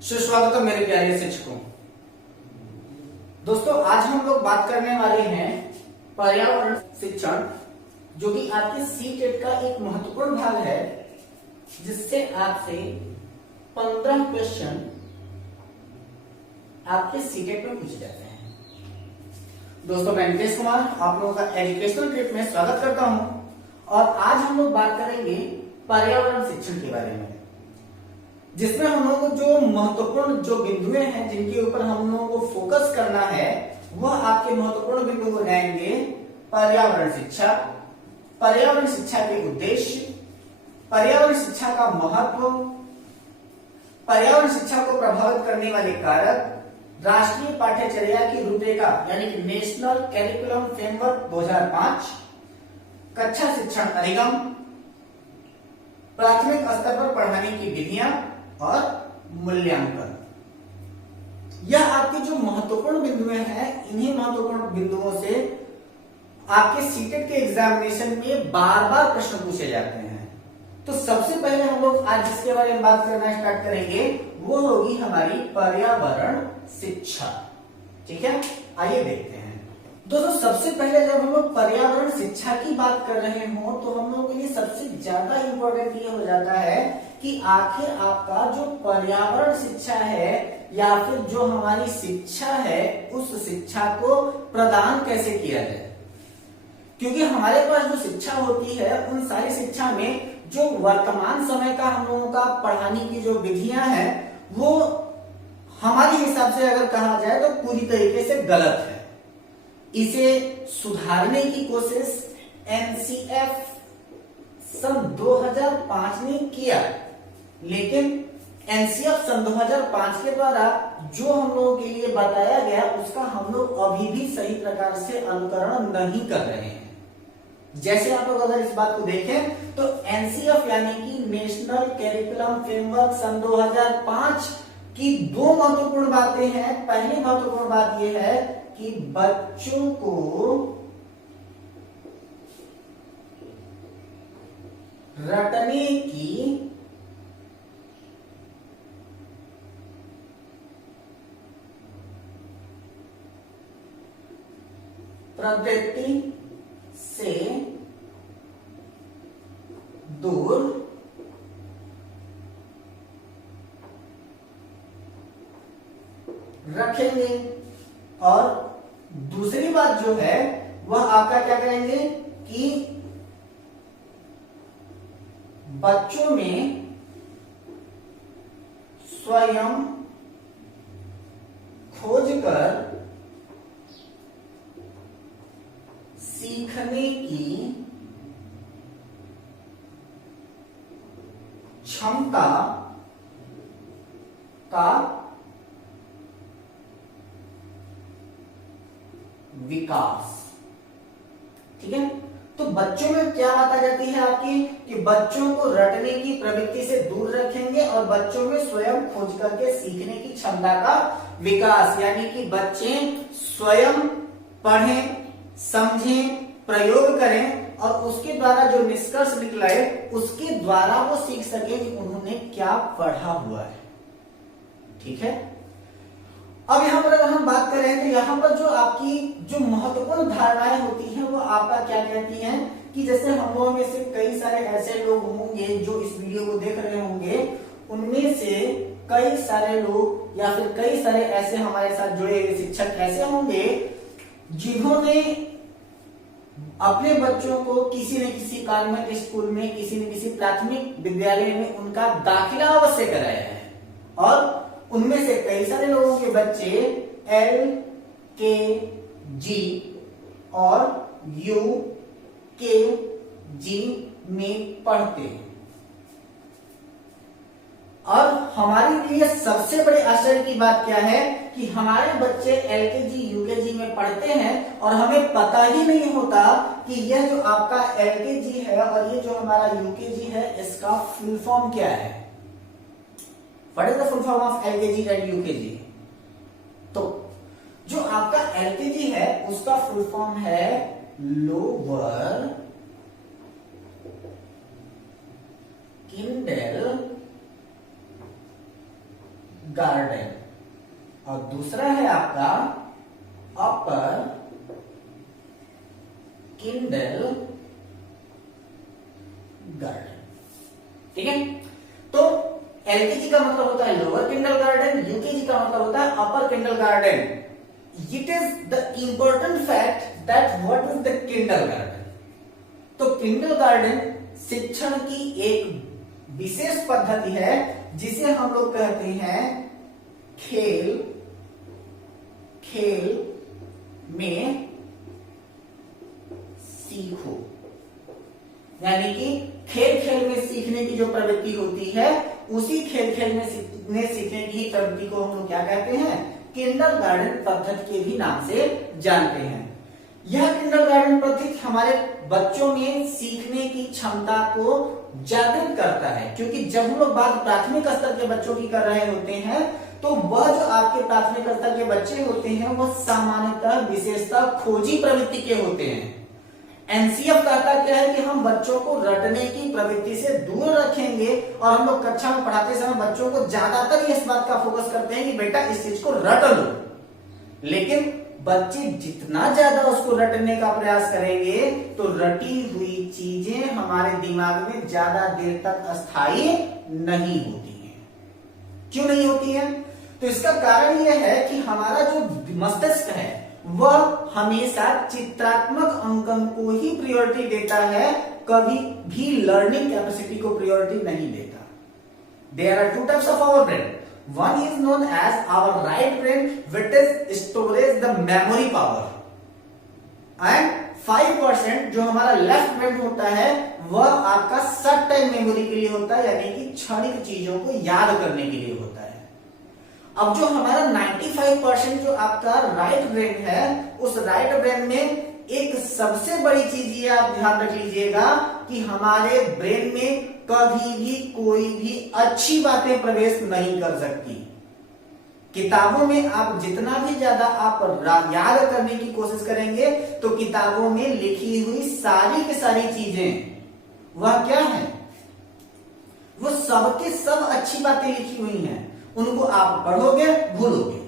सुस्वागतम मेरे प्यारे शिक्षकों। दोस्तों, आज हम लोग बात करने वाले हैं पर्यावरण शिक्षण, जो कि आपके सीटेट का एक महत्वपूर्ण भाग है, जिससे आपसे 15 क्वेश्चन आपके सीटेट में पूछे जाते हैं। दोस्तों, मैं नितेश कुमार आप लोगों का एजुकेशनल ट्रिप में स्वागत करता हूं और आज हम लोग बात करेंगे पर्यावरण शिक्षण के बारे में, जिसमें हम लोगों को जो महत्वपूर्ण जो बिंदुएं हैं जिनके ऊपर हम लोगों को फोकस करना है, वह आपके महत्वपूर्ण बिंदु हो जाएंगे पर्यावरण शिक्षा, पर्यावरण शिक्षा के उद्देश्य, पर्यावरण शिक्षा का महत्व, पर्यावरण शिक्षा को प्रभावित करने वाले कारक, राष्ट्रीय पाठ्यचर्या की रूपरेखा यानी कि नेशनल करिकुलम फ्रेमवर्क 2005, कक्षा शिक्षण अधिगम, प्राथमिक स्तर पर पढ़ाने की विधियां और मूल्यांकन। यह आपके जो महत्वपूर्ण बिंदुएं हैं, इन्हीं महत्वपूर्ण बिंदुओं से आपके सीटेट के एग्जामिनेशन में बार बार प्रश्न पूछे जाते हैं। तो सबसे पहले हम लोग आज जिसके बारे में बात करना स्टार्ट करेंगे वो होगी हमारी पर्यावरण शिक्षा। ठीक है, आइए देखते हैं। दोस्तों, सबसे पहले जब हम लोग पर्यावरण शिक्षा की बात कर रहे हो तो हम लोगों के लिए सबसे ज्यादा इंपॉर्टेंट ये हो जाता है कि आखिर आपका जो पर्यावरण शिक्षा है या फिर जो हमारी शिक्षा है, उस शिक्षा को प्रदान कैसे किया जाए। क्योंकि हमारे पास जो शिक्षा होती है, उन सारी शिक्षा में जो वर्तमान समय का हम लोगों का पढ़ाने की जो विधियां हैं, वो हमारे हिसाब से अगर कहा जाए तो पूरी तरीके से गलत है। इसे सुधारने की कोशिश एनसीएफ सन 2005 ने किया, लेकिन एनसीएफ सन 2005 के द्वारा जो हम लोगों के लिए बताया गया, उसका हम लोग अभी भी सही प्रकार से अनुकरण नहीं कर रहे हैं। जैसे आप लोग अगर इस बात को देखें तो एनसीएफ यानी कि नेशनल करिकुलम फ्रेमवर्क सन 2005 की दो महत्वपूर्ण बातें हैं। पहली महत्वपूर्ण बात यह है कि बच्चों को रटने की प्रवृत्ति से दूर रखेंगे, और दूसरी बात जो है वह आपका क्या करेंगे कि बच्चों में स्वयं खोजकर सीखने की क्षमता का विकास। ठीक है, तो बच्चों में क्या बात आ जाती है आपकी कि बच्चों को रटने की प्रवृत्ति से दूर रखेंगे और बच्चों में स्वयं खोज करके सीखने की क्षमता का विकास, यानी कि बच्चे स्वयं पढ़ें, समझें, प्रयोग करें और उसके द्वारा जो निष्कर्ष निकले उसके द्वारा वो सीख सके कि उन्होंने क्या पढ़ा हुआ है। ठीक है, अब यहां पर अगर हम बात करें तो यहां पर जो आपकी जो महत्वपूर्ण धारणाएं होती हैं वो आपका क्या कहती हैं कि जैसे हम लोगों में से कई सारे ऐसे लोग होंगे जो इस वीडियो को देख रहे होंगे, उनमें से कई सारे लोग या फिर कई सारे ऐसे हमारे साथ जुड़े हुए शिक्षक ऐसे होंगे जिन्होंने अपने बच्चों को किसी न किसी कॉन्वेंट स्कूल में, किसी न किसी प्राथमिक विद्यालय में उनका दाखिला अवश्य कराया है, और उनमें से कई सारे लोगों के बच्चे LKG और UKG में पढ़ते हैं। और हमारे लिए सबसे बड़े आश्चर्य की बात क्या है कि हमारे बच्चे LKG UKG में पढ़ते हैं और हमें पता ही नहीं होता कि यह जो आपका LKG है और ये जो हमारा UKG है, इसका फुल फॉर्म क्या है। What is the full form of LKG and UKG? तो जो आपका LKG है उसका फुल फॉर्म है लोअर किंडर गार्डन और दूसरा है आपका अपर किंडल गार्डन। ठीक है, तो एलकेजी का मतलब होता है लोअर किंडल गार्डन, यूकेजी का मतलब होता है upper kindergarten. It is the important fact that what is the kindergarten. तो किंडल गार्डन शिक्षण की एक विशेष पद्धति है जिसे हम लोग कहते हैं खेल में सीखो, यानी कि खेल में सीखने की जो प्रवृत्ति होती है उसी खेल में सीखने की प्रवृत्ति को हम लोग क्या कहते हैं, किंडल गार्डन पद्धति के भी नाम से जानते हैं। यह किंडल गार्डन पद्धति हमारे बच्चों में सीखने की क्षमता को जागृत करता है, क्योंकि जब हम लोग बात प्राथमिक स्तर के बच्चों की कर रहे होते हैं तो वह जो आपके प्राथमिक स्तर के बच्चे होते हैं वह सामान्यतः विशेषतः खोजी प्रवृत्ति के होते हैं। एनसीएफ कहता क्या है कि हम बच्चों को रटने की प्रवृत्ति से दूर रखेंगे और हम लोग कक्षा में पढ़ाते समय बच्चों को ज्यादातर इस बात का फोकस करते हैं कि बेटा इस चीज को रट लो, लेकिन बच्चे जितना ज्यादा उसको रटने का प्रयास करेंगे तो रटी हुई चीजें हमारे दिमाग में ज्यादा देर तक अस्थायी नहीं होती हैं। क्यों नहीं होती हैं? तो इसका कारण यह है कि हमारा जो मस्तिष्क है वह हमेशा चित्रात्मक अंकन को ही प्रायोरिटी देता है, कभी भी लर्निंग कैपेसिटी को प्रायोरिटी नहीं देता। There are two types of our brain, one is known as our right brain which is storage the memory power and 5% जो हमारा लेफ्ट ब्रेन होता है वह आपका शॉर्ट टाइम मेमोरी के लिए होता है, यानी कि क्षणिक चीजों को याद करने के लिए होता है। अब जो हमारा 95% जो आपका राइट ब्रेन है उस राइट ब्रेन में एक सबसे बड़ी चीज ये आप ध्यान रख लीजिएगा कि हमारे ब्रेन में कभी भी कोई भी अच्छी बातें प्रवेश नहीं कर सकती। किताबों में आप जितना भी ज्यादा आप याद करने की कोशिश करेंगे तो किताबों में लिखी हुई सारी की सारी चीजें वह क्या है, वो सबके सब अच्छी बातें लिखी हुई हैं, उनको आप पढ़ोगे भूलोगे।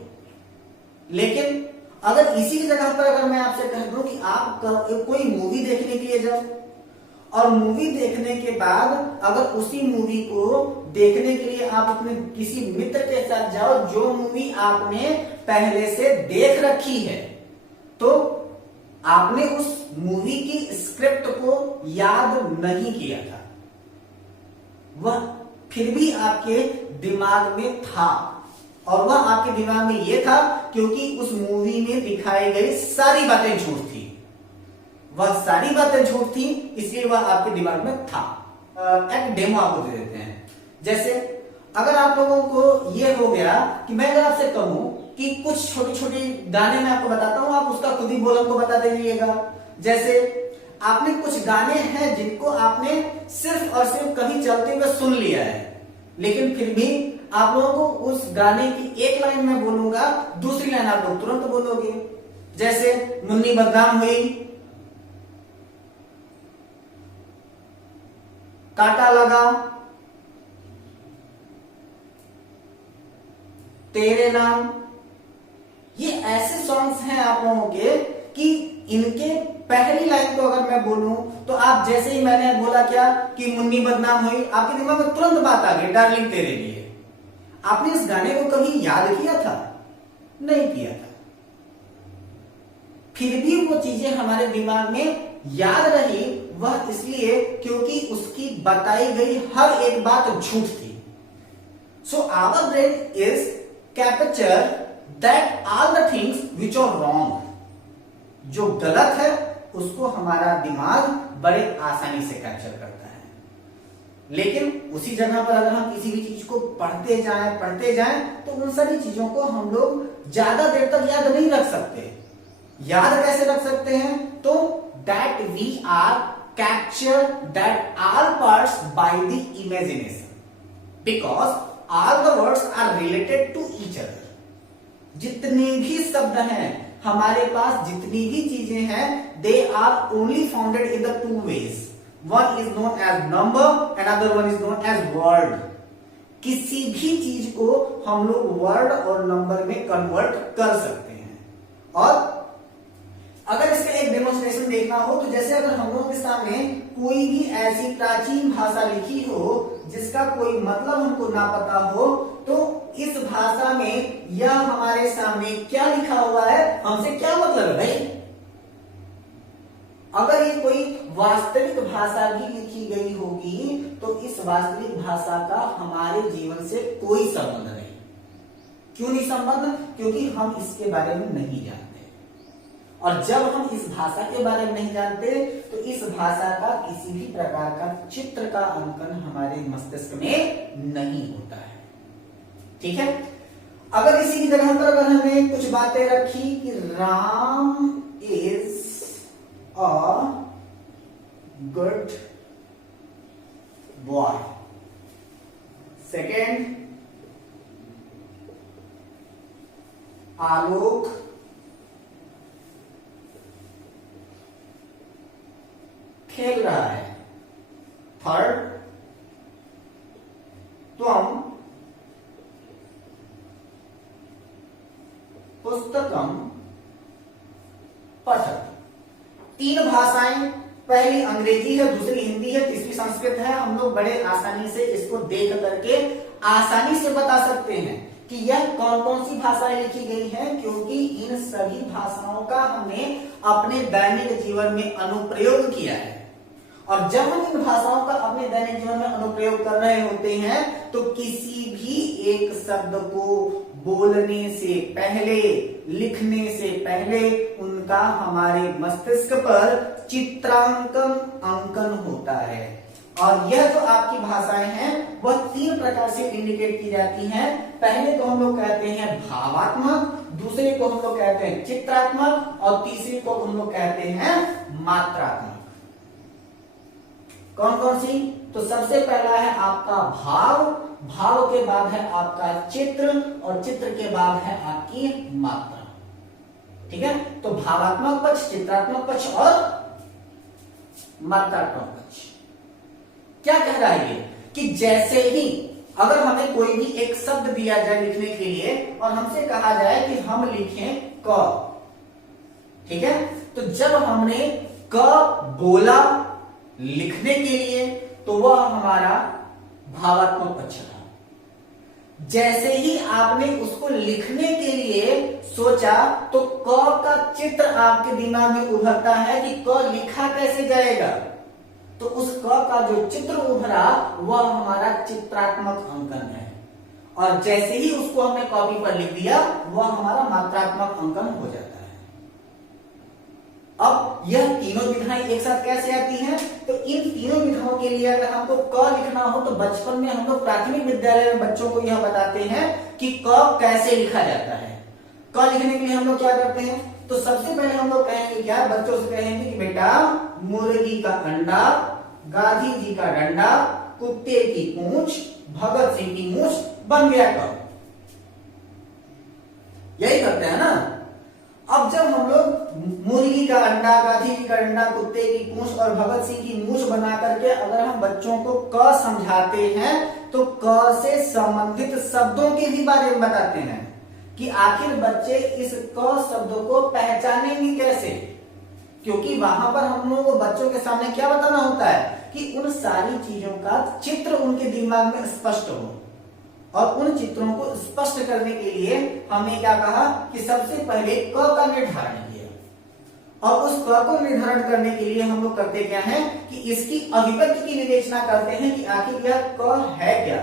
लेकिन अगर इसी की जगह पर अगर मैं आपसे कह दूं कि आप कोई मूवी देखने के लिए जाओ और मूवी देखने के बाद अगर उसी मूवी को देखने के लिए आप अपने किसी मित्र के साथ जाओ जो मूवी आपने पहले से देख रखी है, तो आपने उस मूवी की स्क्रिप्ट को याद नहीं किया था, वह फिर भी आपके दिमाग में था और वह आपके दिमाग में यह था क्योंकि उस मूवी में दिखाई गई सारी बातें झूठ थी, वह सारी बातें झूठ थी इसलिए वह आपके दिमाग में था। एक डेमो आपको दे देते हैं। जैसे अगर आप लोगों को यह हो गया कि मैं अगर आपसे कहूं कि कुछ छोटी छोटी गाने मैं आपको बताता हूं, आप उसका खुद ही बोल हमको बता दीजिएगा। जैसे आपने कुछ गाने हैं जिनको आपने सिर्फ और सिर्फ कहीं चलते हुए सुन लिया है, लेकिन फिर भी आप लोगों को उस गाने की एक लाइन में बोलूंगा, दूसरी लाइन आप लोग तुरंत बोलोगे। जैसे मुन्नी बदनाम हुई, कांटा लगा, तेरे नाम, ये ऐसे सॉन्ग्स हैं आप लोगों के कि इनके पहली लाइन को अगर मैं बोलूं तो आप जैसे ही मैंने बोला क्या कि मुन्नी बदनाम हुई, आपके दिमाग में तुरंत बात आ गई डार्लिंग तेरे लिए। आपने इस गाने को कभी याद किया था? नहीं किया था, फिर भी वो चीजें हमारे दिमाग में याद रही, वह इसलिए क्योंकि उसकी बताई गई हर एक बात झूठ थी। So our brain is capture that all the things which are wrong, जो गलत है उसको हमारा दिमाग बड़े आसानी से कैप्चर करता है। लेकिन उसी जगह पर अगर हम किसी भी चीज को पढ़ते जाएं तो उन सारी चीजों को हम लोग ज्यादा देर तक याद नहीं रख सकते। याद कैसे रख सकते हैं? तो that we are capture that all parts by the imagination, because all the words are related to each other. जितने भी शब्द हैं हमारे पास, जितनी भी चीजें हैं, they are only founded in the two ways, one is known as number and other one is known as word. किसी भी चीज को हम लोग वर्ड और नंबर में कन्वर्ट कर सकते हैं। और अगर इसका एक डेमोन्स्ट्रेशन देखना हो तो जैसे अगर हम लोगों के सामने कोई भी ऐसी प्राचीन भाषा लिखी हो जिसका कोई मतलब हमको ना पता हो, तो इस भाषा में यह हमारे सामने क्या लिखा हुआ है, हमसे क्या मतलब है भाई। अगर ये कोई वास्तविक भाषा भी लिखी गई होगी तो इस वास्तविक भाषा का हमारे जीवन से कोई संबंध नहीं। क्यों नहीं संबंध? क्योंकि हम इसके बारे में नहीं जानते। और जब हम इस भाषा के बारे में नहीं जानते तो इस भाषा का किसी भी प्रकार का चित्र का अंकन हमारे मस्तिष्क में नहीं होता है। ठीक है। अगर इसी की जगह पर अगर हमने कुछ बातें रखी कि Ram is a good boy, second Alok खेल रहा है, थर्ड त्वम पुस्तकम पठत। तीन भाषाएं, पहली अंग्रेजी है, दूसरी हिंदी है, तीसरी संस्कृत है। हम लोग बड़े आसानी से इसको देख करके आसानी से बता सकते हैं कि यह कौन कौन सी भाषाएं लिखी गई हैं, क्योंकि इन सभी भाषाओं का हमने अपने दैनिक जीवन में अनुप्रयोग किया है। और जब हम इन भाषाओं का अपने दैनिक जीवन में अनुप्रयोग कर रहे होते हैं तो किसी भी एक शब्द को बोलने से पहले, लिखने से पहले उनका हमारे मस्तिष्क पर चित्रांकन अंकन होता है। और यह जो आपकी भाषाएं हैं वह तीन प्रकार से इंडिकेट की जाती हैं। पहले तो हम लोग कहते हैं भावात्मक, दूसरे को हम लोग कहते हैं चित्रात्मक और तीसरे को हम लोग कहते हैं मात्रात्मक। कौन कौन सी? तो सबसे पहला है आपका भाव, भाव के बाद है आपका चित्र और चित्र के बाद है आपकी मात्रा। ठीक है। तो भावात्मक पक्ष, चित्रात्मक पक्ष और मात्रात्मक पक्ष। क्या कह रहा है ये कि जैसे ही अगर हमें कोई भी एक शब्द दिया जाए लिखने के लिए और हमसे कहा जाए कि हम लिखें क, ठीक है, तो जब हमने क बोला लिखने के लिए तो वह हमारा भावात्मक पक्ष था। जैसे ही आपने उसको लिखने के लिए सोचा तो क का चित्र आपके दिमाग में उभरता है कि क लिखा कैसे जाएगा। तो उस क का जो चित्र उभरा वह हमारा चित्रात्मक अंकन है। और जैसे ही उसको हमने कॉपी पर लिख दिया वह हमारा मात्रात्मक अंकन हो जाता है। अब यह तीनों विधाएं एक साथ कैसे आती हैं? तो इन तीनों विधाओं के लिए अगर हमको क लिखना हो तो बचपन में हम लोग प्राथमिक विद्यालय में बच्चों को यह बताते हैं कि क कैसे लिखा जाता है। क लिखने के लिए हम लोग क्या करते हैं? तो सबसे पहले हम लोग कहेंगे क्या, बच्चों से कहेंगे कि बेटा मुर्गी का अंडा, गांधी जी का डंडा, कुत्ते की पूंछ, भगत सिंह की मूछ, बन गया क। यही करते हैं ना। अब जब हम लोग मुर्गी का अंडा, गांधी जी का डंडा, कुत्ते की पूंछ और भगत सिंह की मूछ बना करके अगर हम बच्चों को क समझाते हैं तो क से संबंधित शब्दों के भी बारे में बताते हैं कि आखिर बच्चे इस क शब्द को पहचानेंगे कैसे। क्योंकि वहां पर हम लोगों को बच्चों के सामने क्या बताना होता है कि उन सारी चीजों का चित्र उनके दिमाग में स्पष्ट हो। और उन चित्रों को स्पष्ट करने के लिए हमने क्या कहा कि सबसे पहले क का निर्धारण किया। और उस क को निर्धारण करने के लिए हम लोग करते क्या है कि इसकी अभिव्यक्ति की विवेचना करते हैं कि आखिर यह क है क्या।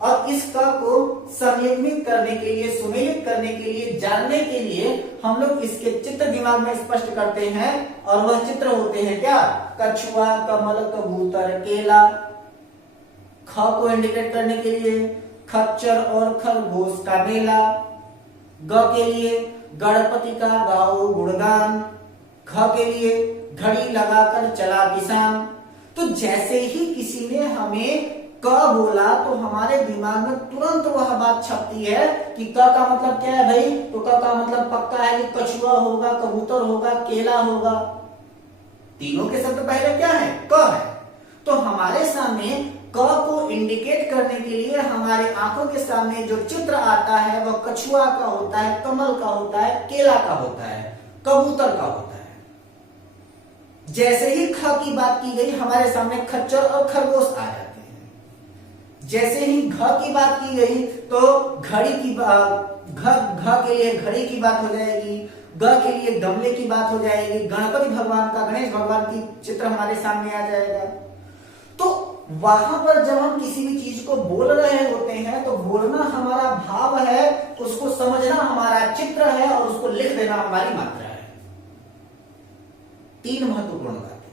और इस क को संयुग्मित करने के लिए, सुमेलित करने के लिए, जानने के लिए हम लोग इसके चित्र दिमाग में स्पष्ट करते हैं। और वह चित्र होते हैं क्या? कछुआ, कमल, कबूतर, केला। ख को इंडिकेट करने के लिए खच्चर और खरगोश का मेला। ग के लिए गणपति का गाओ गुणगान। ख के लिए घड़ी लगाकर चला किसान। तो जैसे ही किसी ने हमें क बोला तो हमारे दिमाग में तुरंत वह बात छपती है कि क का मतलब क्या है भाई? तो क का मतलब पक्का है कि कछुआ होगा, कबूतर होगा, केला होगा। तीनों के शब्द पहले क्या है? क है। तो हमारे सामने क को इंडिकेट करने के लिए हमारे आंखों के सामने जो चित्र आता है वह कछुआ का होता है, कमल का होता है, केला का होता है, कबूतर का होता है। जैसे ही ख की बात की गई हमारे सामने खच्चर और खरगोश आ जाते हैं। जैसे ही घ की बात की गई तो घड़ी की घ के लिए घड़ी की बात हो जाएगी, ग के लिए गमले की बात हो जाएगी, गणपति भगवान का, गणेश भगवान की चित्र हमारे सामने आ जाएगा। तो वहां पर जब हम किसी भी चीज को बोल रहे होते हैं तो बोलना हमारा भाव है, उसको समझना हमारा चित्र है और उसको लिख देना हमारी मात्रा है। तीन महत्वपूर्ण बातें।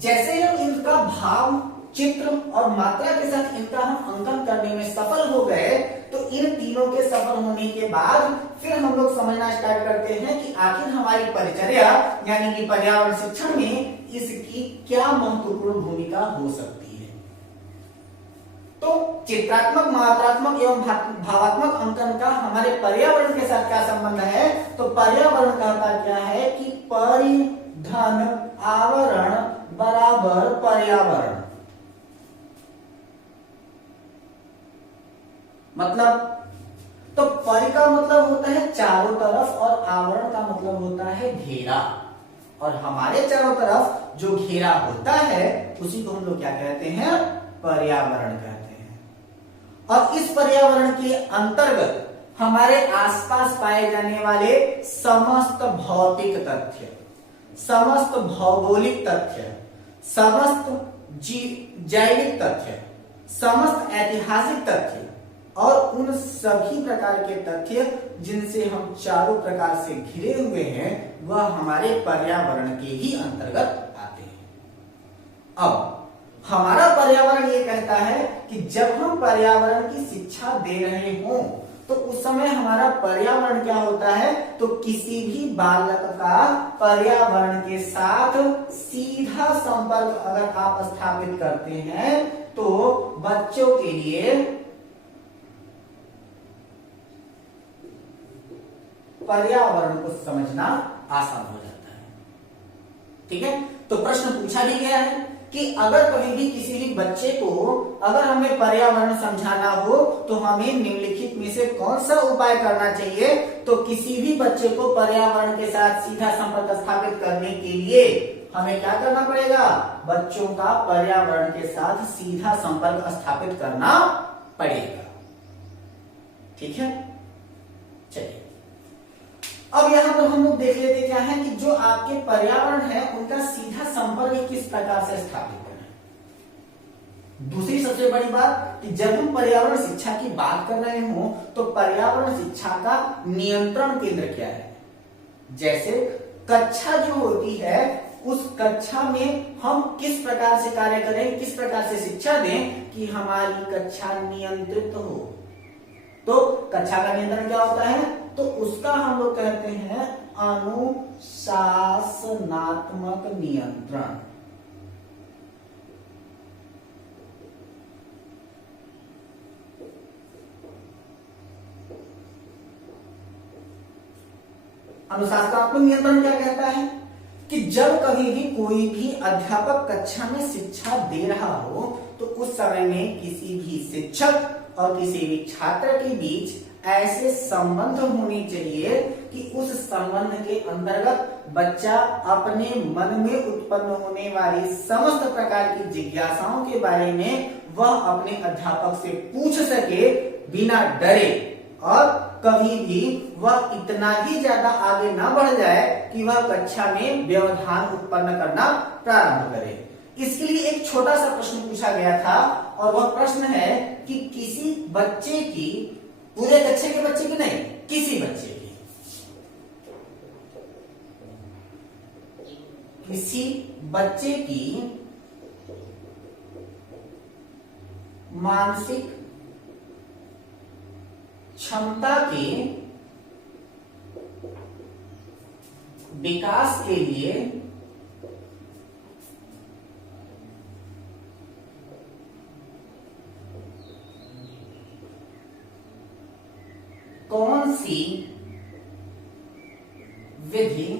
जैसे हम इनका भाव, चित्र और मात्रा के साथ इनका हम अंकन करने में सफल हो गए तो इन तीनों के सफल होने के बाद फिर हम लोग समझना स्टार्ट करते हैं कि आखिर हमारी परिचर्या यानी कि पर्यावरण शिक्षण में इसकी क्या महत्वपूर्ण भूमिका हो सकती है। तो चित्रात्मक, मात्रात्मक एवं भावात्मक अंकन का हमारे पर्यावरण के साथ क्या संबंध है? तो पर्यावरण कहता क्या है कि परिधन आवरण बराबर पर्यावरण। मतलब तो परि का मतलब होता है चारों तरफ और आवरण का मतलब होता है घेरा, और हमारे चारों तरफ जो घेरा होता है उसी को हम लोग क्या कहते हैं? पर्यावरण कहते हैं। और इस पर्यावरण के अंतर्गत हमारे आसपास पाए जाने वाले समस्त भौतिक तथ्य, समस्त भौगोलिक तथ्य, समस्त जैविक तथ्य, समस्त ऐतिहासिक तथ्य और उन सभी प्रकार के तथ्य जिनसे हम चारों प्रकार से घिरे हुए हैं वह हमारे पर्यावरण के ही अंतर्गत आते हैं। अब हमारा पर्यावरण ये कहता है कि जब हम पर्यावरण की शिक्षा दे रहे हों तो उस समय हमारा पर्यावरण क्या होता है? तो किसी भी बालक का पर्यावरण के साथ सीधा संपर्क अगर आप स्थापित करते हैं तो बच्चों के लिए पर्यावरण को समझना आसान हो जाता है। ठीक है, तो प्रश्न पूछा भी गया है कि अगर कभी भी किसी भी बच्चे को अगर हमें पर्यावरण समझाना हो तो हमें निम्नलिखित में से कौन सा उपाय करना चाहिए? तो किसी भी बच्चे को पर्यावरण के साथ सीधा संपर्क स्थापित करने के लिए हमें क्या करना पड़ेगा? बच्चों का पर्यावरण के साथ सीधा संपर्क स्थापित करना पड़ेगा। ठीक है, चलिए अब यहां पर हम लोग देख लेते क्या है कि जो आपके पर्यावरण है उनका सीधा संपर्क किस प्रकार से स्थापित करें। दूसरी सबसे बड़ी बात कि जब हम पर्यावरण शिक्षा की बात कर रहे हो तो पर्यावरण शिक्षा का नियंत्रण केंद्र क्या है? जैसे कक्षा जो होती है उस कक्षा में हम किस प्रकार से कार्य करें, किस प्रकार से शिक्षा दें कि हमारी कक्षा नियंत्रित हो। तो कक्षा का नियंत्रण क्या होता है? तो उसका हम लोग कहते हैं अनुशासनात्मक नियंत्रण। अनुशासनात्मक नियंत्रण क्या कहता है कि जब कभी भी कोई भी अध्यापक कक्षा में शिक्षा दे रहा हो तो उस समय में किसी भी शिक्षक और किसी भी छात्र के बीच ऐसे संबंध होने चाहिए कि उस संबंध के अंतर्गत बच्चा अपने मन में उत्पन्न होने वाली समस्त प्रकार की जिज्ञासाओं के बारे में वह अपने अध्यापक से पूछ सके बिना डरे, और कभी भी वह इतना ही ज्यादा आगे ना बढ़ जाए कि वह कक्षा में व्यवधान उत्पन्न करना प्रारंभ करे। इसके लिए एक छोटा सा प्रश्न पूछा गया था और वह प्रश्न है कि किसी बच्चे की, पूरे कक्षा के बच्चे की नहीं, किसी बच्चे की, किसी बच्चे की मानसिक क्षमता के विकास के लिए कौन सी विधि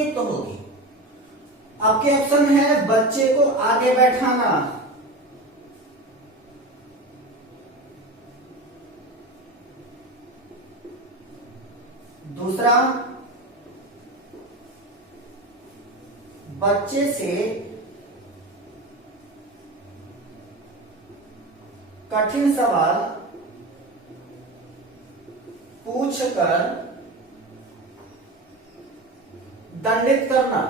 उपयुक्त होगी। आपके ऑप्शन है बच्चे को आगे बैठाना, दूसरा बच्चे से कठिन सवाल पूछकर दंडित करना,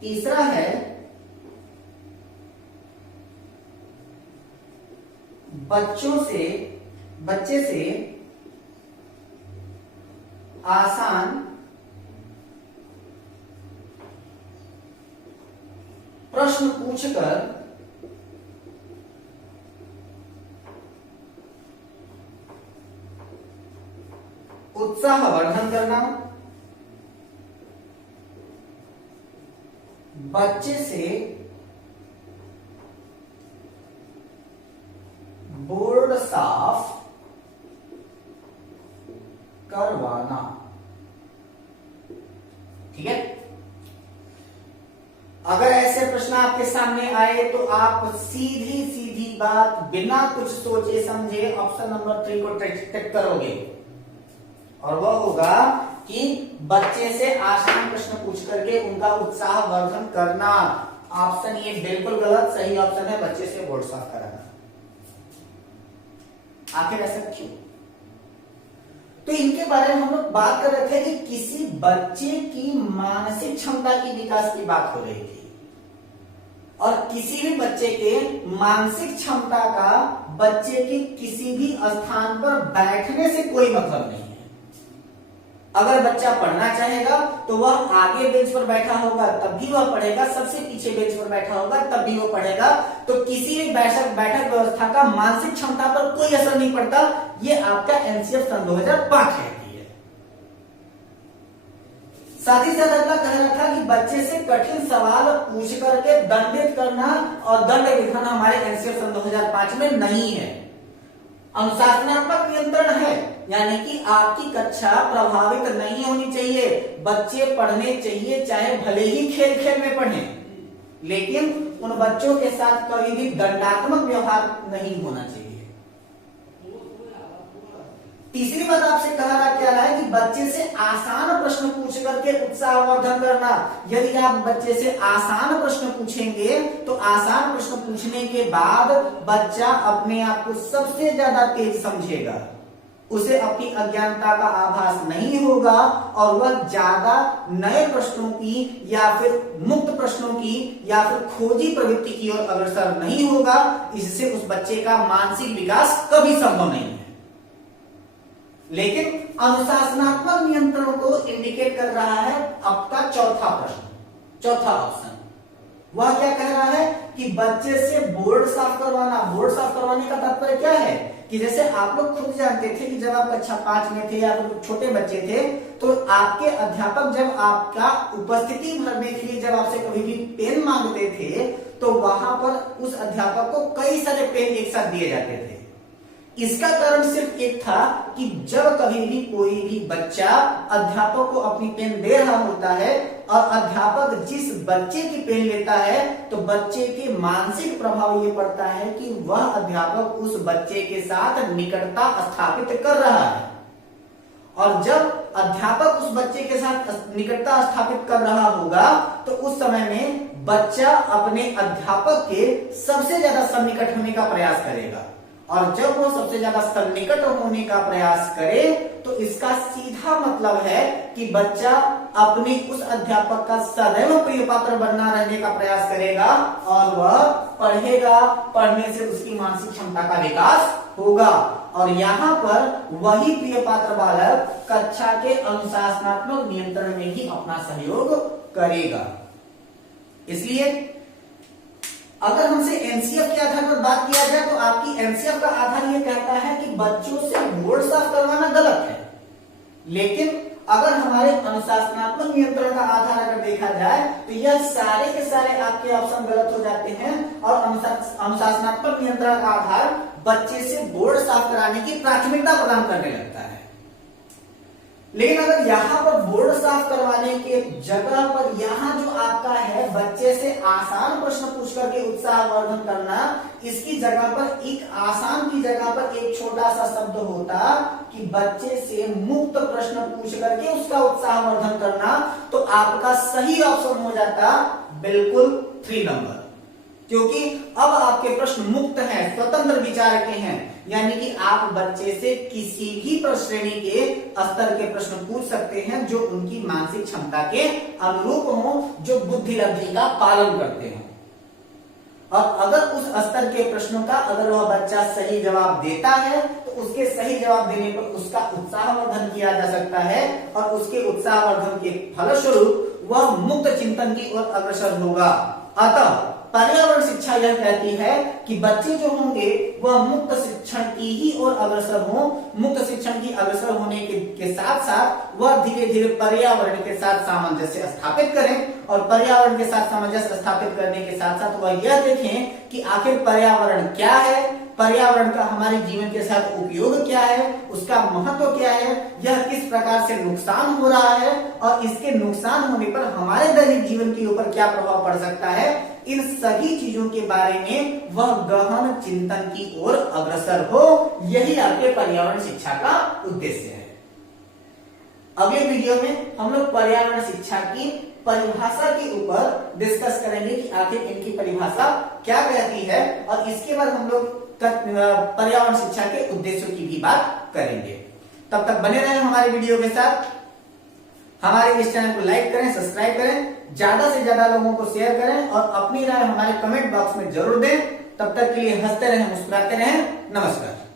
तीसरा है बच्चे से आसान प्रश्न पूछकर उत्साहवर्धन करना, बच्चे से बोर्ड साफ करवाना। ठीक है, अगर ऐसे प्रश्न आपके सामने आए तो आप सीधी सीधी बात बिना कुछ सोचे समझे ऑप्शन नंबर 3 को टिक करोगे, और वह होगा कि बच्चे से आसान प्रश्न पूछ करके उनका उत्साह वर्धन करना। ऑप्शन ये बिल्कुल गलत, सही ऑप्शन है बच्चे से बोर्ड साफ कराना। आखिर ऐसा क्यों? तो इनके बारे में हम लोग बात कर रहे थे कि किसी बच्चे की मानसिक क्षमता की विकास की बात हो रही थी, और किसी भी बच्चे के मानसिक क्षमता का बच्चे के किसी भी स्थान पर बैठने से कोई मतलब नहीं है। अगर बच्चा पढ़ना चाहेगा तो वह आगे बेंच पर बैठा होगा तब भी वह पढ़ेगा, सबसे पीछे बेंच पर बैठा होगा तब भी वह पढ़ेगा। तो किसी भी बैठक व्यवस्था का मानसिक क्षमता पर कोई असर नहीं पड़ता। ये आपका एनसीएफ सन 2005 कहती है। साथ ही साथ अगला कह रहा था कि बच्चे से कठिन सवाल पूछ करके दंडित करना, और दंड विधान हमारे एनसीएफ सन 2005 में नहीं है। अनुशासनात्मक नियंत्रण है, यानी कि आपकी कक्षा प्रभावित नहीं होनी चाहिए, बच्चे पढ़ने चाहिए, चाहे भले ही खेल खेल में पढ़ें, लेकिन उन बच्चों के साथ कभी भी दंडात्मक व्यवहार नहीं होना चाहिए। तीसरी बात आपसे कहा क्या रहा है कि बच्चे से आसान प्रश्न पूछ करके उत्साहवर्धन करना। यदि आप बच्चे से आसान प्रश्न पूछेंगे तो आसान प्रश्न पूछने के बाद बच्चा अपने आप को सबसे ज्यादा तेज समझेगा, उसे अपनी अज्ञानता का आभास नहीं होगा, और वह ज्यादा नए प्रश्नों की या फिर मुक्त प्रश्नों की या फिर खोजी प्रवृत्ति की ओर अग्रसर नहीं होगा। इससे उस बच्चे का मानसिक विकास कभी संभव नहीं है। लेकिन अनुशासनात्मक नियंत्रण को इंडिकेट कर रहा है आपका चौथा प्रश्न, चौथा ऑप्शन। वह क्या कह रहा है कि बच्चे से बोर्ड साफ करवाना। बोर्ड साफ करवाने का तात्पर्य क्या है कि जैसे आप लोग खुद जानते थे कि जब आप कक्षा 5 में थे या फिर छोटे बच्चे थे तो आपके अध्यापक जब आपका उपस्थिति भरने के लिए जब आपसे कभी भी पेन मांगते थे तो वहां पर उस अध्यापक को कई सारे पेन एक साथ दिए जाते थे। इसका कारण सिर्फ एक था कि जब कभी भी कोई भी बच्चा अध्यापक को अपनी पेन दे रहा होता है और अध्यापक जिस बच्चे की पेन लेता है तो बच्चे के मानसिक प्रभाव ये पड़ता है कि वह अध्यापक उस बच्चे के साथ निकटता स्थापित कर रहा है, और जब अध्यापक उस बच्चे के साथ निकटता स्थापित कर रहा होगा तो उस समय में बच्चा अपने अध्यापक के सबसे ज्यादा सन्निकट होने का प्रयास करेगा, और जब वो सबसे ज्यादा सन्निकट होने का प्रयास करे तो इसका सीधा मतलब है कि बच्चा अपने उस अध्यापक का सदैव प्रिय पात्र बनना रहने का प्रयास करेगा, और वह पढ़ेगा, पढ़ने से उसकी मानसिक क्षमता का विकास होगा। और यहाँ पर वही प्रिय पात्र बालक कक्षा के अनुशासनात्मक नियंत्रण में ही अपना सहयोग करेगा। इसलिए अगर हमसे एनसीएफ के आधार पर बात किया जाए तो आपकी एनसीएफ का आधार यह कहता है कि बच्चों से बोर्ड साफ करवाना गलत है, लेकिन अगर हमारे अनुशासनात्मक नियंत्रण का आधार अगर देखा जाए तो यह सारे के सारे आपके ऑप्शन गलत हो जाते हैं, और अनुशासनात्मक नियंत्रण का आधार बच्चे से बोर्ड साफ कराने की प्राथमिकता प्रदान करने लगता है। लेकिन अगर यहाँ पर बोर्ड साफ करवाने के जगह पर यहाँ जो आपका है बच्चे से आसान प्रश्न पूछ करके उत्साहवर्धन करना, इसकी जगह पर एक आसान की जगह पर एक छोटा सा शब्द होता कि बच्चे से मुक्त प्रश्न पूछ करके उसका उत्साहवर्धन करना, तो आपका सही ऑप्शन हो जाता बिल्कुल 3 नंबर। क्योंकि अब आपके प्रश्न मुक्त हैं, स्वतंत्र विचार के हैं, यानी कि आप बच्चे से किसी भी श्रेणी के स्तर के प्रश्न पूछ सकते हैं जो उनकी मानसिक क्षमता के अनुरूप हो, जो बुद्धि लब्धि का पालन करते हो। और अगर उस स्तर के प्रश्नों का अगर वह बच्चा सही जवाब देता है तो उसके सही जवाब देने पर उसका उत्साहवर्धन किया जा सकता है और उसके उत्साहवर्धन के फलस्वरूप वह मुक्त चिंतन की ओर अग्रसर होगा। अतः पर्यावरण शिक्षा यह कहती है कि बच्चे जो होंगे वह मुक्त शिक्षण की ही ओर अग्रसर हो। मुक्त शिक्षण की अग्रसर होने के साथ साथ वह धीरे धीरे पर्यावरण के साथ सामंजस्य स्थापित करें, और पर्यावरण के साथ सामंजस्य स्थापित करने के साथ साथ वह यह देखें कि आखिर पर्यावरण क्या है, पर्यावरण का हमारे जीवन के साथ उपयोग क्या है, उसका महत्व क्या है, यह किस प्रकार से नुकसान हो रहा है और इसके नुकसान होने पर हमारे दैनिक जीवन के ऊपर क्या प्रभाव पड़ सकता है। इन सभी चीजों के बारे में वह गहन चिंतन की ओर अग्रसर हो। यही आपके पर्यावरण शिक्षा का उद्देश्य है। अगले वीडियो में हम लोग पर्यावरण शिक्षा की परिभाषा के ऊपर डिस्कस करेंगे कि आखिर इनकी परिभाषा क्या कहती है, और इसके बाद हम लोग पर्यावरण शिक्षा के उद्देश्यों की भी बात करेंगे। तब तक बने रहें हमारे वीडियो के साथ। हमारे इस चैनल को लाइक करें, सब्सक्राइब करें, ज्यादा से ज्यादा लोगों को शेयर करें और अपनी राय हमारे कमेंट बॉक्स में जरूर दें। तब तक के लिए हंसते रहें, मुस्कुराते रहें। नमस्कार।